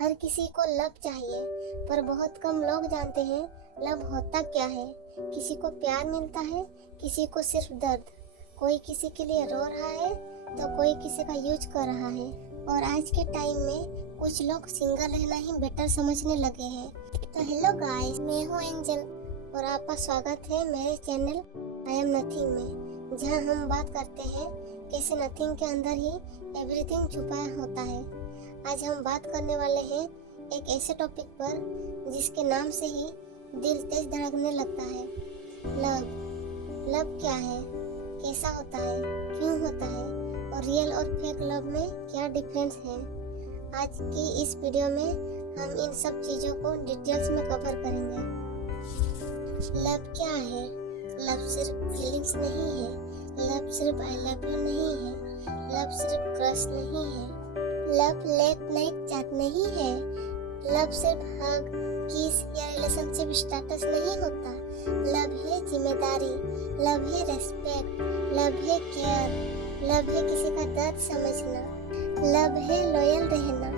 हर किसी को लव चाहिए, पर बहुत कम लोग जानते हैं लव होता क्या है। किसी को प्यार मिलता है, किसी को सिर्फ दर्द। कोई किसी के लिए रो रहा है तो कोई किसी का यूज कर रहा है। और आज के टाइम में कुछ लोग सिंगल रहना ही बेटर समझने लगे हैं। तो हेलो गाइस, मैं हूँ एंजल और आपका स्वागत है मेरे चैनल आई एम नथिंग में, जहाँ हम बात करते हैं कैसे नथिंग के अंदर ही एवरीथिंग छुपाया होता है। आज हम बात करने वाले हैं एक ऐसे टॉपिक पर जिसके नाम से ही दिल तेज धड़कने लगता है। लव। लव क्या है, कैसा होता है, क्यों होता है और रियल और फेक लव में क्या डिफरेंस है। आज की इस वीडियो में हम इन सब चीज़ों को डिटेल्स में कवर करेंगे। लव क्या है? लव सिर्फ फीलिंग्स नहीं है, लव सिर्फ आई लव यू नहीं है, लव सिर्फ क्रश नहीं है, लव लेट नाइट चैट नहीं है, लव सिर्फ हग, किस या रिलेशनशिप स्टेटस नहीं होता। लव है जिम्मेदारी, लव है रेस्पेक्ट, लव है केयर, लव है किसी का दर्द समझना, लव है लॉयल रहना।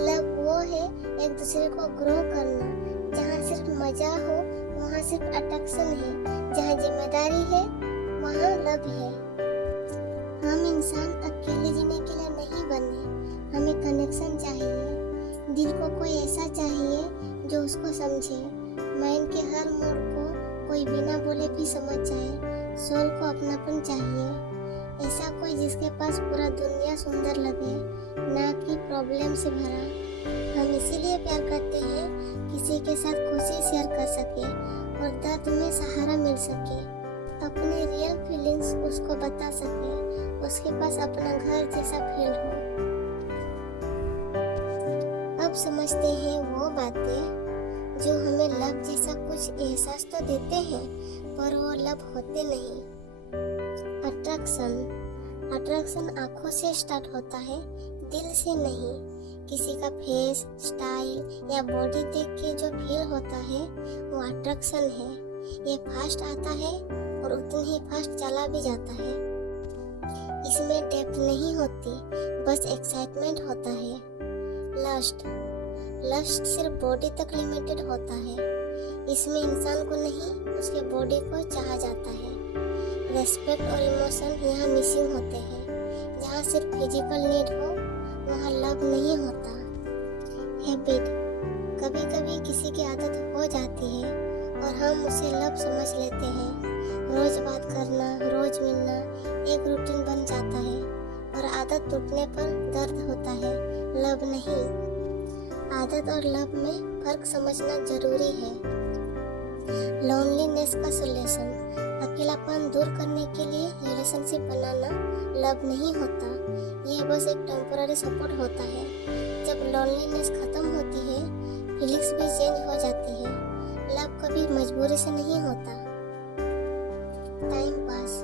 लव वो है एक दूसरे को ग्रो करना। जहाँ सिर्फ मजा हो वहाँ सिर्फ अट्रैक्शन है, जहाँ जिम्मेदारी है वहाँ लव है। हम इंसान अकेले जीने के लिए नहीं बने, हमें कनेक्शन चाहिए। दिल को कोई ऐसा चाहिए जो उसको समझे, माइंड के हर मोड़ को कोई बिना बोले भी समझ जाए। सोल को अपनापन चाहिए, ऐसा कोई जिसके पास पूरा दुनिया सुंदर लगे, ना कि प्रॉब्लम से भरा। हम इसीलिए प्यार करते हैं, किसी के साथ खुशी शेयर कर सके और दर्द में सहारा मिल सके, अपने रियल फीलिंग्स उसको बता सके, उसके पास अपना घर जैसा फील हो। अब समझते हैं वो बातें जो हमें लव जैसा कुछ एहसास तो देते हैं, पर वो लव होते नहीं। अट्रैक्शन आंखों से स्टार्ट होता है, दिल से नहीं। किसी का फेस, स्टाइल या बॉडी देख के जो फील होता है वो अट्रैक्शन है। ये फास्ट आता है और उतनी ही फास्ट चला भी जाता है। इसमें डेप्थ नहीं होती, बस एक्साइटमेंट होता है। लस्ट सिर्फ बॉडी तक लिमिटेड होता है। इसमें इंसान को नहीं, उसके बॉडी को चाहा जाता है। रेस्पेक्ट और इमोशन यहाँ मिसिंग होते हैं। जहाँ सिर्फ फिजिकल नीड हो वहाँ लव नहीं होता। हैबिट। कभी कभी किसी की आदत हो जाती है और हम उसे लव समझ लेते हैं। रोज बात करना, रोज मिलना एक रूटीन बन जाता है और आदत टूटने पर दर्द होता है, लव नहीं। आदत और लव में फर्क समझना जरूरी है। लोनलीनेस का सॉल्यूशन। अकेलापन दूर करने के लिए रिलेशनशिप बनाना लव नहीं होता, ये बस एक टेम्पोररी सपोर्ट होता है। जब लोनलीनेस खत्म होती है, फीलिंग्स भी चेंज हो जाती है। लव कभी मजबूरी से नहीं होता। Time pass.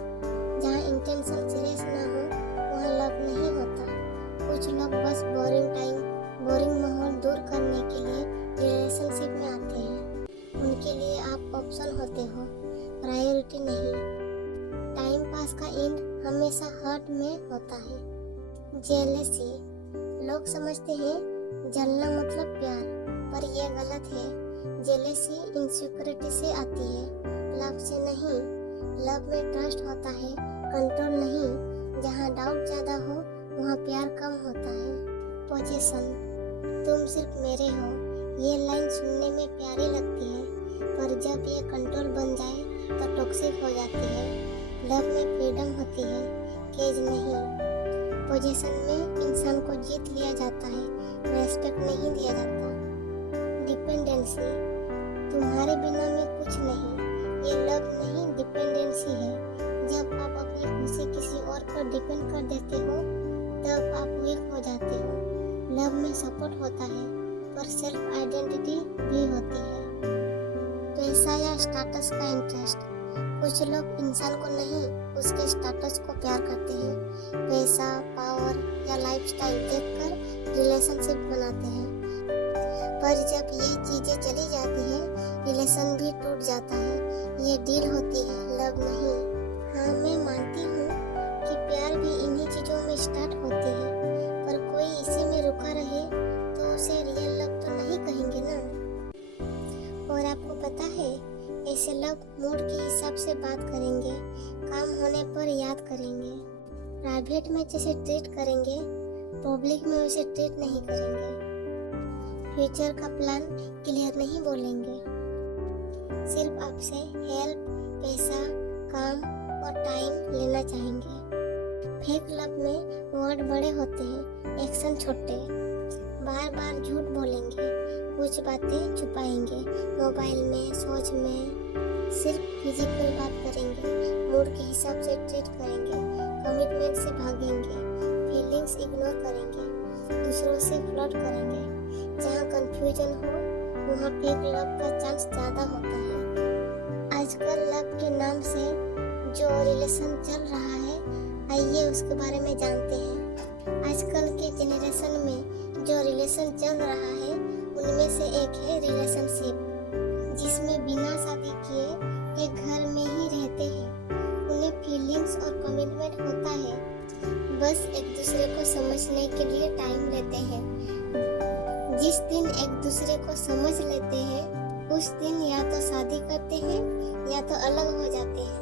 जहाँ इंटेंशन सीरियस ना हो वहाँ लव नहीं होता। कुछ लोग बस बोरिंग माहौल दूर करने के लिए रिलेशनशिप में आते हैं। उनके लिए आप ऑप्शन होते हो, प्रायोरिटी नहीं। टाइम पास का एंड हमेशा हर्ट में होता है। जेलसी। लोग समझते हैं जलना मतलब प्यार, पर यह गलत है। जेलसी इनसिक्योरिटी से आती है, लव से नहीं। लव में ट्रस्ट होता है, कंट्रोल नहीं। जहाँ डाउट ज़्यादा हो वहाँ प्यार कम होता है। पोजीशन। तुम सिर्फ मेरे हो, ये लाइन सुनने में प्यारी लगती है, पर जब ये कंट्रोल बन जाए तो टॉक्सिक हो जाती है। लव में फ्रीडम होती है, केज नहीं। पोजीशन में इंसान को जीत लिया जाता है, रेस्पेक्ट नहीं दिया जाता। डिपेंडेंसी। तुम्हारे बिना मैं कुछ नहीं, ये लव नहीं डिपेंडेंसी है। जब आप अपनी खुशी किसी और पर डिपेंड कर देते हो तब आप वीक हो जाते हो। लव में सपोर्ट होता है, पर सेल्फ आइडेंटिटी भी होती है। पैसा या स्टेटस का इंटरेस्ट। कुछ लोग इंसान को नहीं, उसके स्टेटस को प्यार करते हैं। पैसा, पावर या लाइफस्टाइल देखकर रिलेशनशिप बनाते हैं, पर जब ये चीजें चली जाती हैं रिलेशन भी टूट जाता है। ये डील होती है, लव नहीं। हाँ, मैं मानती हूँ कि प्यार भी इन्हीं चीजों में स्टार्ट होती है, पर कोई इसी में रुका रहे तो उसे रियल लव ऐसे लोग मूड के हिसाब से बात करेंगे, काम होने पर याद करेंगे। प्राइवेट में जैसे ट्रीट करेंगे, पब्लिक में वैसे ट्रीट नहीं करेंगे। फ्यूचर का प्लान क्लियर नहीं बोलेंगे। सिर्फ आपसे हेल्प, पैसा, काम और टाइम लेना चाहेंगे। फेक लव में वर्ड बड़े होते हैं, एक्शन छोटे। बार बार झूठ बोलेंगे, कुछ बातें छुपाएंगे, मोबाइल में, सोच में। सिर्फ फिजिकल बात करेंगे, मूड के हिसाब से ट्रीट करेंगे, कमिटमेंट से भागेंगे, फीलिंग्स इग्नोर करेंगे, दूसरों से फ्लर्ट करेंगे। जहाँ कंफ्यूजन हो वहाँ फेक लव का चांस ज़्यादा होता है। आजकल लव के नाम से जो रिलेशन चल रहा है, आइए उसके बारे में जानते हैं। आजकल के जेनरेशन में जो रिलेशन चल रहा है उनमें से एक है रिलेशनशिप, जिसमें बिना शादी किए एक घर में ही रहते हैं। उन्हें फीलिंग्स और कमिटमेंट होता है, बस एक दूसरे को समझने के लिए टाइम लेते हैं। जिस दिन एक दूसरे को समझ लेते हैं उस दिन या तो शादी करते हैं या तो अलग हो जाते हैं।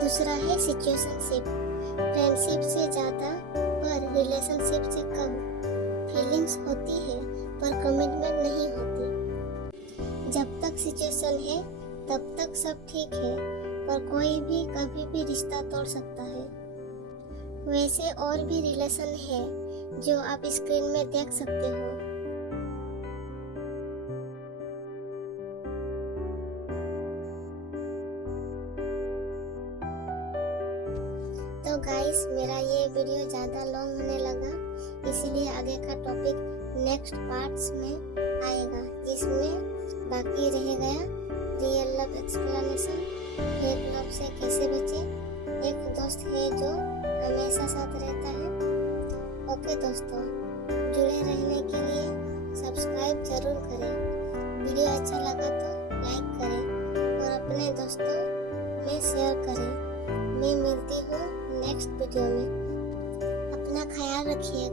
दूसरा है सिचुएशनशिप, फ्रेंडशिप से ज़्यादा पर रिलेशनशिप से कम। फीलिंग्स होती है पर कमिटमेंट नहीं होती। जब तक सिचुएशन है तब तक सब ठीक है, पर कोई भी कभी भी रिश्ता तोड़ सकता है। वैसे और भी रिलेशन है जो आप स्क्रीन में देख सकते हो। तो गाइस, मेरा ये वीडियो ज़्यादा लॉन्ग होने लगा, इसलिए आगे का टॉपिक नेक्स्ट पार्ट्स में आएगा, जिसमें बाकी रह गया real love explanation, fake love से कैसे बचें, एक दोस्त है जो हमेशा साथ रहता है। ओके दोस्तों, जुड़े रहने के लिए सब्सक्राइब जरूर करें। वीडियो अच्छा लगा तो लाइक करें और अपने दोस्तों में शेयर करें। मैं मिलती हूँ नेक्स्ट वीडियो में। अपना ख्याल रखिएगा।